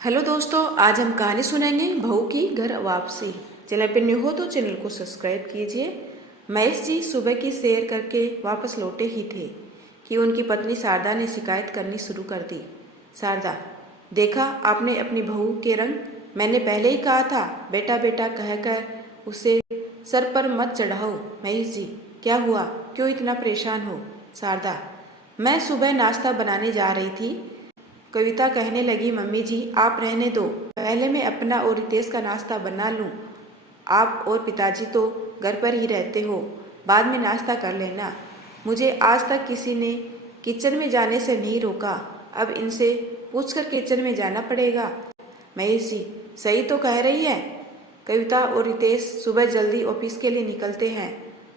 Hello दोस्तों, आज हम कहानी सुनेंगे बहू की घर वापसी। चैनल पर न्यू हो तो चैनल को सब्सक्राइब कीजिए। महेश जी सुबह की सैर करके वापस लौटे ही थे कि उनकी पत्नी शारदा ने शिकायत करनी शुरू कर दी। शारदा, देखा आपने अपनी बहू के रंग? मैंने पहले ही कहा था बेटा बेटा कहकर उसे सर पर मत चढ़ाओ। महेश जी, क्या हुआ? क्यों इतना परेशान हो? शारदा, मैं सुबह नाश्ता बनाने जा रही थी। कविता कहने लगी, मम्मी जी आप रहने दो, पहले मैं अपना और रितेश का नाश्ता बना लूं। आप और पिताजी तो घर पर ही रहते हो, बाद में नाश्ता कर लेना। मुझे आज तक किसी ने किचन में जाने से नहीं रोका, अब इनसे पूछकर किचन में जाना पड़ेगा। महेश जी, सही तो कह रही है। कविता और रितेश सुबह जल्दी ऑफिस के लिए निकलते हैं,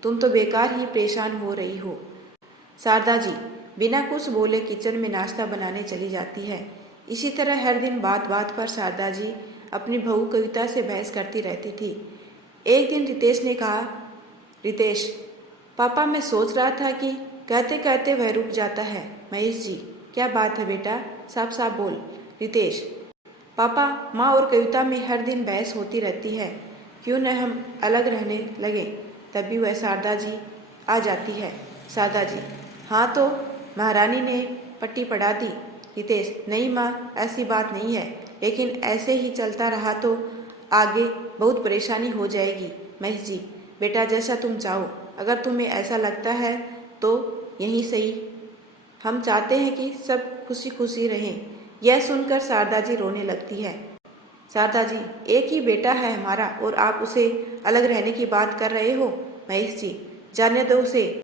तुम तो बेकार ही परेशान हो रही हो। शारदा जी बिना कुछ बोले किचन में नाश्ता बनाने चली जाती है। इसी तरह हर दिन बात बात पर शारदा जी अपनी बहू कविता से बहस करती रहती थी। एक दिन रितेश ने कहा, रितेश पापा मैं सोच रहा था कि कहते कहते वह रुक जाता है। महेश जी, क्या बात है बेटा, साफ साफ बोल। रितेश, पापा माँ और कविता में हर दिन बहस होती रहती है, क्यों न हम अलग रहने लगे। तभी वह शारदा जी आ जाती है। शारदा जी, हाँ तो महारानी ने पट्टी पढ़ा दी। रितेश, नहीं माँ ऐसी बात नहीं है, लेकिन ऐसे ही चलता रहा तो आगे बहुत परेशानी हो जाएगी। महेश जी, बेटा जैसा तुम चाहो, अगर तुम्हें ऐसा लगता है तो यही सही। हम चाहते हैं कि सब खुशी खुशी रहें। यह सुनकर शारदा जी रोने लगती है। शारदा जी, एक ही बेटा है हमारा और आप उसे अलग रहने की बात कर रहे हो। महेश जी, जाने दो उसे,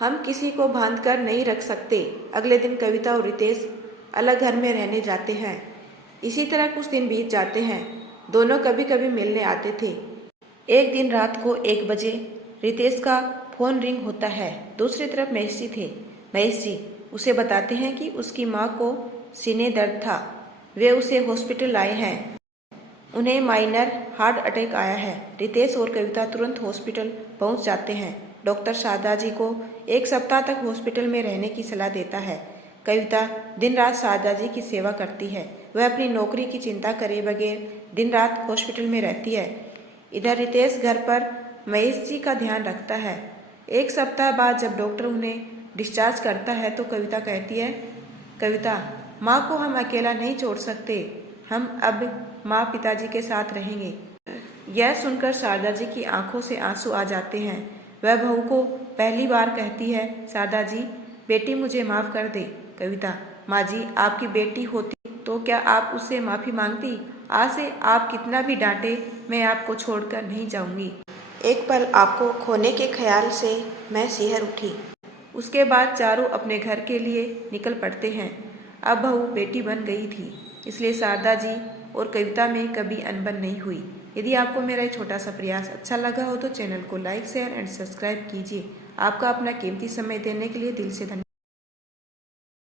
हम किसी को बांध कर नहीं रख सकते। अगले दिन कविता और रितेश अलग घर में रहने जाते हैं। इसी तरह कुछ दिन बीत जाते हैं। दोनों कभी कभी मिलने आते थे। एक दिन रात को 1 बजे रितेश का फोन रिंग होता है। दूसरी तरफ महेश जी थे। महेश जी उसे बताते हैं कि उसकी माँ को सीने दर्द था, वे उसे हॉस्पिटल लाए हैं, उन्हें माइनर हार्ट अटैक आया है। रितेश और कविता तुरंत हॉस्पिटल पहुंच जाते हैं। डॉक्टर शारदा जी को 1 सप्ताह तक हॉस्पिटल में रहने की सलाह देता है। कविता दिन रात शारदा जी की सेवा करती है। वह अपनी नौकरी की चिंता करे बगैर दिन रात हॉस्पिटल में रहती है। इधर रितेश घर पर महेश जी का ध्यान रखता है। 1 सप्ताह बाद जब डॉक्टर उन्हें डिस्चार्ज करता है तो कविता कहती है, कविता माँ को हम अकेला नहीं छोड़ सकते, हम अब माँ पिताजी के साथ रहेंगे। यह सुनकर शारदा जी की आंखों से आंसू आ जाते हैं। वह बहू को पहली बार कहती है, शारदा जी बेटी मुझे माफ़ कर दे। कविता, माँ जी आपकी बेटी होती तो क्या आप उससे माफ़ी मांगती? आज से आप कितना भी डांटे मैं आपको छोड़कर नहीं जाऊंगी। एक पल आपको खोने के ख्याल से मैं सिहर उठी। उसके बाद चारों अपने घर के लिए निकल पड़ते हैं। अब बहू बेटी बन गई थी, इसलिए शारदा जी और कविता में कभी अनबन नहीं हुई। यदि आपको मेरा ये छोटा सा प्रयास अच्छा लगा हो तो चैनल को लाइक शेयर एंड सब्सक्राइब कीजिए। आपका अपना कीमती समय देने के लिए दिल से धन्यवाद।